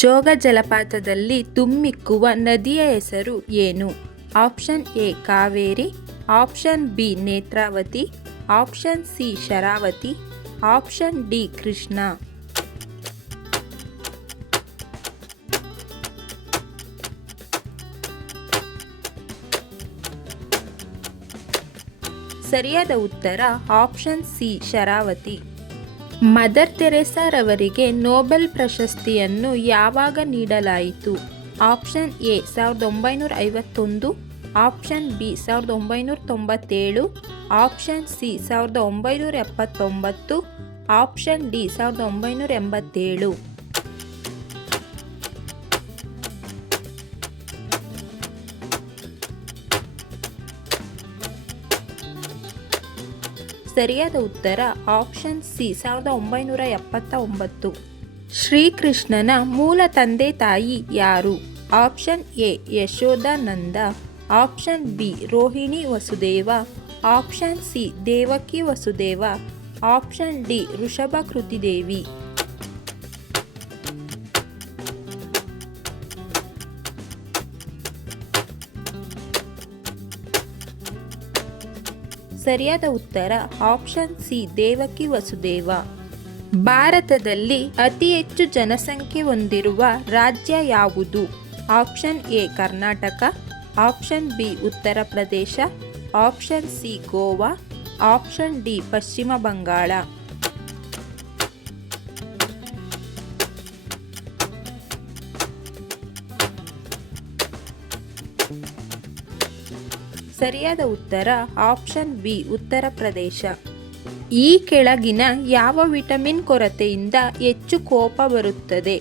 ಜೋಗ ಜಲಪಾತದಲ್ಲಿ ಧುಮ್ಮಿಕ್ಕುವ ನದಿಯ ಹೆಸರು ಏನು? Option A Kaveri, option B Netravati, option C Sharavati, option D Krishna. ಸರಿಯಾದ ಉತ್ತರ ಆಪ್ಷನ್ ಸಿ ಶರಾವತಿ. ಮದರ್ ತೆರೇಸಾರವರಿಗೆ ನೊಬೆಲ್ ಪ್ರಶಸ್ತಿಯನ್ನು ಯಾವಾಗ ನೀಡಲಾಯಿತು? Option A 1951, option B 1997, option C 1979, option D 1987. ಸರಿಯಾದ ಉತ್ತರ ಆಪ್ಷನ್ ಸಿ 1979. ಶ್ರೀಕೃಷ್ಣನ ಮೂಲ ತಂದೆ ತಾಯಿ ಯಾರು? Option A Yashoda Nanda, option B Rohini Vasudeva, option C Devaki Vasudeva, option D Vrishabhakriti Devi. ಸರಿಯಾದ ಉತ್ತರ ಆಪ್ಷನ್ ಸಿ ದೇವಕಿ ವಸುದೇವ. ಭಾರತದಲ್ಲಿ ಅತಿ ಹೆಚ್ಚು ಜನಸಂಖ್ಯೆ ಹೊಂದಿರುವ ರಾಜ್ಯ ಯಾವುದು? Option A Karnataka, option B Uttar Pradesh, option C Goa, option D ಪಶ್ಚಿಮ ಬಂಗಾಳ. ಸರಿಯಾದ ಉತ್ತರ ಆಪ್ಷನ್ ಬಿ ಉತ್ತರ ಪ್ರದೇಶ. ಈ ಕೆಳಗಿನ ಯಾವ ವಿಟಮಿನ್ ಕೊರತೆಯಿಂದ ಹೆಚ್ಚು ಕೋಪ ಬರುತ್ತದೆ?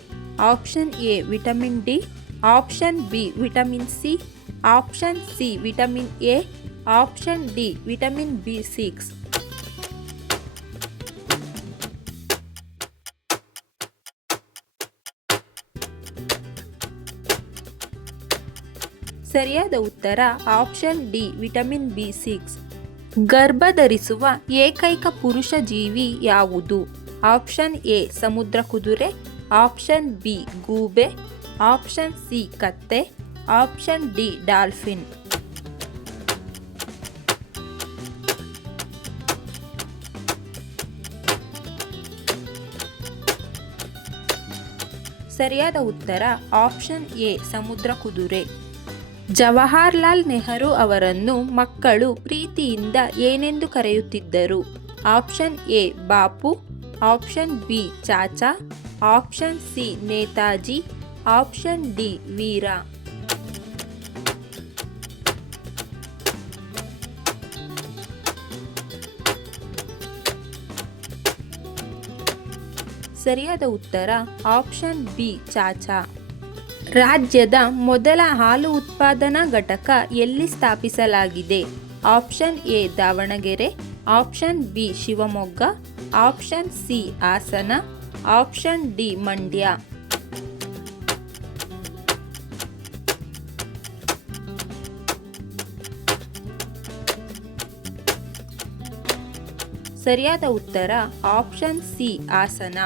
Option A vitamin D, option B vitamin C, option C vitamin A, option D vitamin B6. ಸರಿಯಾದ ಉತ್ತರ ಆಪ್ಷನ್ ಡಿ ವಿಟಮಿನ್ B6. ಗರ್ಭಧರಿಸುವ ಏಕೈಕ ಪುರುಷ ಜೀವಿ ಯಾವುದು? ಆಪ್ಷನ್ ಎ ಸಮುದ್ರ ಕುದುರೆ, ಆಪ್ಷನ್ ಬಿ ಗೂಬೆ, ಆಪ್ಷನ್ ಸಿ ಕತ್ತೆ, ಆಪ್ಷನ್ ಡಿ ಡಾಲ್ಫಿನ್. ಸರಿಯಾದ ಉತ್ತರ ಆಪ್ಷನ್ ಎ ಸಮುದ್ರ ಕುದುರೆ. ಜವಾಹರ್ಲಾಲ್ ನೆಹರು ಅವರನ್ನು ಮಕ್ಕಳು ಪ್ರೀತಿಯಿಂದ ಏನೆಂದು ಕರೆಯುತ್ತಿದ್ದರು? Option A Bapu, option B Chacha, option C Netaji, option D Veer. ಸರಿಯಾದ ಉತ್ತರ ಆಪ್ಷನ್ ಬಿ ಚಾಚಾ. ರಾಜ್ಯದ ಮೊದಲ ಹಾಲು ಉತ್ಪಾದನಾ ಘಟಕ ಎಲ್ಲಿ ಸ್ಥಾಪಿಸಲಾಗಿದೆ? Option A Davanagere, option B Shivamogga, option C Hassan, option D Mandya. ಸರಿಯಾದ ಉತ್ತರ ಆಪ್ಷನ್ ಸಿ ಹಾಸನ.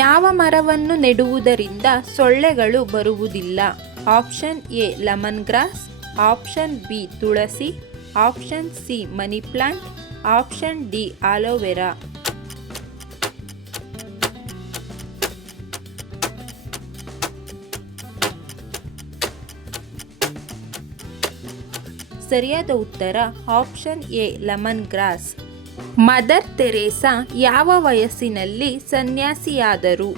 ಯಾವ ಮರವನ್ನು ನೆಡುವುದರಿಂದ ಸೊಳ್ಳೆಗಳು ಬರುವುದಿಲ್ಲ? Option A lemon grass, option B ತುಳಸಿ, option C money plant, option D aloe vera. ಸರಿಯಾದ ಉತ್ತರ option A lemon grass. Mother Teresa ಯಾವ ವಯಸ್ಸಿನಲ್ಲಿ ಸನ್ಯಾಸಿಯಾದರು?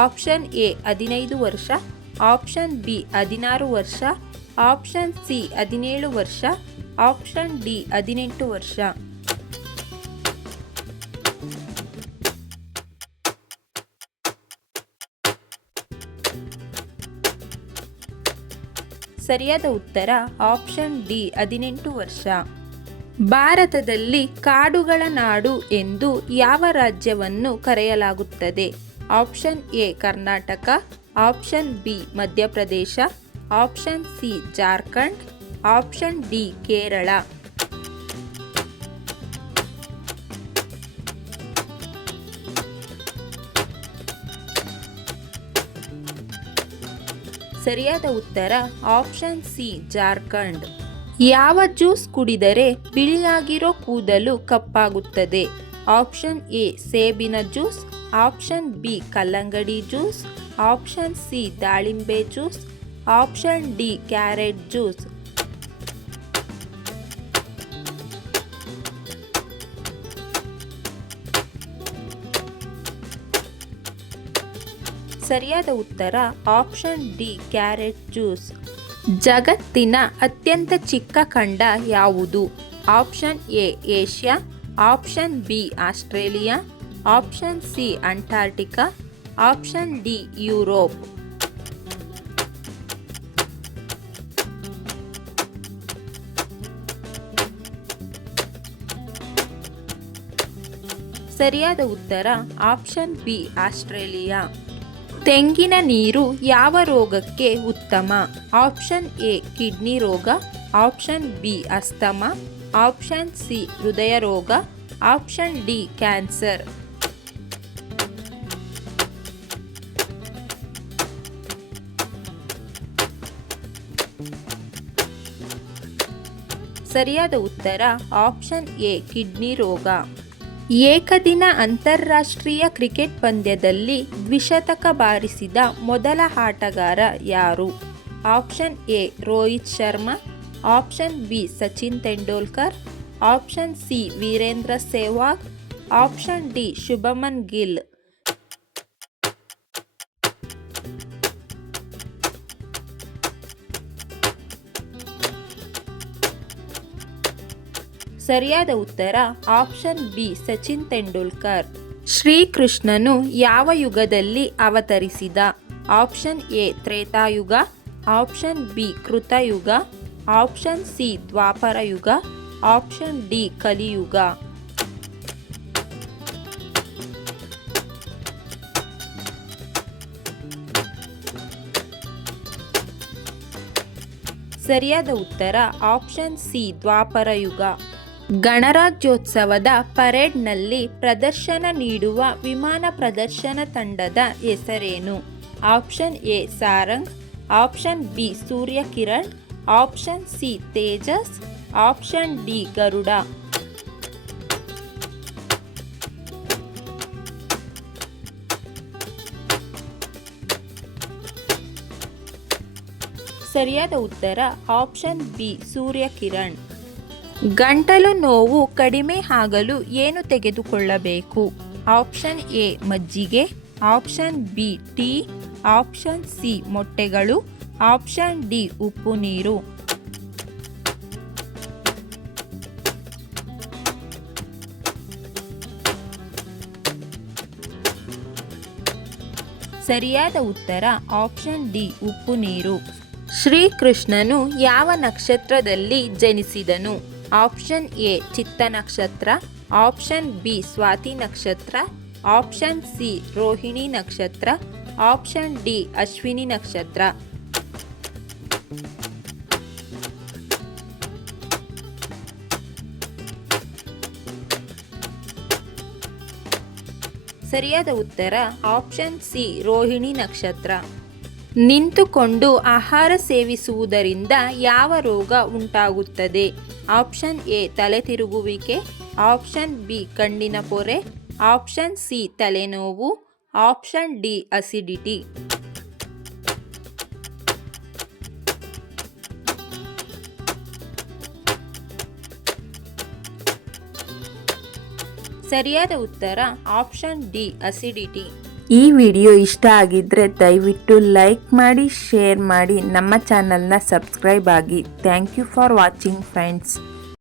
ಆಪ್ಷನ್ ಎ 15 ವರ್ಷ, ಆಪ್ಷನ್ ಬಿ 16 ವರ್ಷ, ಆಪ್ಷನ್ ಸಿ 17 ವರ್ಷ, ಆಪ್ಷನ್ ಡಿ 18 ವರ್ಷ. ಸರಿಯಾದ ಉತ್ತರ ಆಪ್ಷನ್ ಡಿ 18 ವರ್ಷ. ಭಾರತದಲ್ಲಿ ಕಾಡುಗಳ ನಾಡು ಎಂದು ಯಾವ ರಾಜ್ಯವನ್ನು ಕರೆಯಲಾಗುತ್ತದೆ? Option A Karnataka, option B Madhya Pradesh, option C Jharkhand, option D Kerala. ಸರಿಯಾದ ಉತ್ತರ ಆಪ್ಷನ್ ಸಿ ಜಾರ್ಖಂಡ್. ಯಾವ ಜ್ಯೂಸ್ ಕುಡಿದರೆ ಬಿಳಿಯಾಗಿರೋ ಕೂದಲು ಕಪ್ಪಾಗುತ್ತದೆ? ಆಪ್ಷನ್ ಎ ಸೇಬಿನ ಜ್ಯೂಸ್, ಆಪ್ಷನ್ ಬಿ ಕಲ್ಲಂಗಡಿ ಜ್ಯೂಸ್, ಆಪ್ಷನ್ ಸಿ ದಾಳಿಂಬೆ juice, option D carrot juice. ಸರಿಯಾದ ಉತ್ತರ ಆಪ್ಷನ್ ಡಿ ಕ್ಯಾರೆಟ್ ಜ್ಯೂಸ್. ಜಗತ್ತಿನ ಅತ್ಯಂತ ಚಿಕ್ಕ ಖಂಡ ಯಾವುದು? Option A Asia, option B Australia, option C Antarctica, option D Europe. ಸರಿಯಾದ ಉತ್ತರ ಆಪ್ಷನ್ ಬಿ ಆಸ್ಟ್ರೇಲಿಯಾ. ತೆಂಗಿನ ನೀರು ಯಾವ ರೋಗಕ್ಕೆ ಉತ್ತಮ? ಆಪ್ಷನ್ ಎ ಕಿಡ್ನಿ ರೋಗ, option B asthma, option C ಹೃದಯ ರೋಗ, ಆಪ್ಷನ್ ಡಿ ಕ್ಯಾನ್ಸರ್. ಸರಿಯಾದ ಉತ್ತರ ಆಪ್ಷನ್ ಎ ಕಿಡ್ನಿ ರೋಗ. ಏಕದಿನ ಅಂತಾರಾಷ್ಟ್ರೀಯ ಕ್ರಿಕೆಟ್ ಪಂದ್ಯದಲ್ಲಿ ದ್ವಿಶತಕ ಬಾರಿಸಿದ ಮೊದಲ ಆಟಗಾರ ಯಾರು? Option A Rohit Sharma, option B Sachin Tendulkar, option C Virender Sehwag, option D Shubman Gill. ಸರಿಯಾದ ಉತ್ತರ ಆಪ್ಷನ್ ಬಿ ಸಚಿನ್ ತೆಂಡೂಲ್ಕರ್. ಶ್ರೀಕೃಷ್ಣನು ಯಾವ ಯುಗದಲ್ಲಿ ಅವತರಿಸಿದ? ಆಪ್ಷನ್ ಎ ತ್ರೇತಾಯುಗ, ಆಪ್ಷನ್ ಬಿ ಕೃತಯುಗ, ಆಪ್ಷನ್ ಸಿ ದ್ವಾಪರ ಯುಗ, ಆಪ್ಷನ್ ಡಿ ಕಲಿಯುಗ. ಸರಿಯಾದ ಉತ್ತರ ಆಪ್ಷನ್ ಸಿ ದ್ವಾಪರ ಯುಗ. ಗಣರಾಜ್ಯೋತ್ಸವದ ಪರೇಡ್ನಲ್ಲಿ ಪ್ರದರ್ಶನ ನೀಡುವ ವಿಮಾನ ಪ್ರದರ್ಶನ ತಂಡದ ಹೆಸರೇನು? Option A Sarang, option B Surya Kiran, option C Tejas, option D Garuda. ಸರಿಯಾದ ಉತ್ತರ ಆಪ್ಷನ್ ಬಿ ಸೂರ್ಯ ಕಿರಣ್. ಗಂಟಲು ನೋವು ಕಡಿಮೆ ಆಗಲು ಏನು ತೆಗೆದುಕೊಳ್ಳಬೇಕು? ಆಪ್ಷನ್ ಎ ಮಜ್ಜಿಗೆ, option B tea, option C ಮೊಟ್ಟೆಗಳು, ಆಪ್ಷನ್ ಡಿ ಉಪ್ಪು ನೀರು. ಸರಿಯಾದ ಉತ್ತರ ಆಪ್ಷನ್ ಡಿ ಉಪ್ಪು ನೀರು. ಶ್ರೀಕೃಷ್ಣನು ಯಾವ ನಕ್ಷತ್ರದಲ್ಲಿ ಜನಿಸಿದನು? ಆಪ್ಷನ್ ಎ ಚಿತ್ತ ನಕ್ಷತ್ರ, ಆಪ್ಷನ್ ಬಿ ಸ್ವಾತಿ ನಕ್ಷತ್ರ, ಆಪ್ಷನ್ ಸಿ ರೋಹಿಣಿ ನಕ್ಷತ್ರ, ಆಪ್ಷನ್ ಡಿ ಅಶ್ವಿನಿ ನಕ್ಷತ್ರ. ಸರಿಯಾದ ಉತ್ತರ ಆಪ್ಷನ್ ಸಿ ರೋಹಿಣಿ ನಕ್ಷತ್ರ. ನಿಂತುಕೊಂಡು ಆಹಾರ ಸೇವಿಸುವುದರಿಂದ ಯಾವ ರೋಗ ಉಂಟಾಗುತ್ತದೆ? ಆಪ್ಷನ್ ಎ ತಲೆ ತಿರುಗುವಿಕೆ, ಆಪ್ಷನ್ ಬಿ ಕಣ್ಣಿನ ಪೊರೆ, ಆಪ್ಷನ್ ಸಿ ತಲೆನೋವು, ಆಪ್ಷನ್ ಡಿ ಅಸಿಡಿಟಿ. ಸರಿಯಾದ ಉತ್ತರ ಆಪ್ಷನ್ ಡಿ ಅಸಿಡಿಟಿ. ಈ ವಿಡಿಯೋ ಇಷ್ಟ ಆಗಿದ್ರೆ ದಯವಿಟ್ಟು ಲೈಕ್ ಮಾಡಿ, ಶೇರ್ ಮಾಡಿ, ನಮ್ಮ ಚಾನಲ್ನ ಸಬ್ಸ್ಕ್ರೈಬ್ ಆಗಿ. Thank you for watching friends.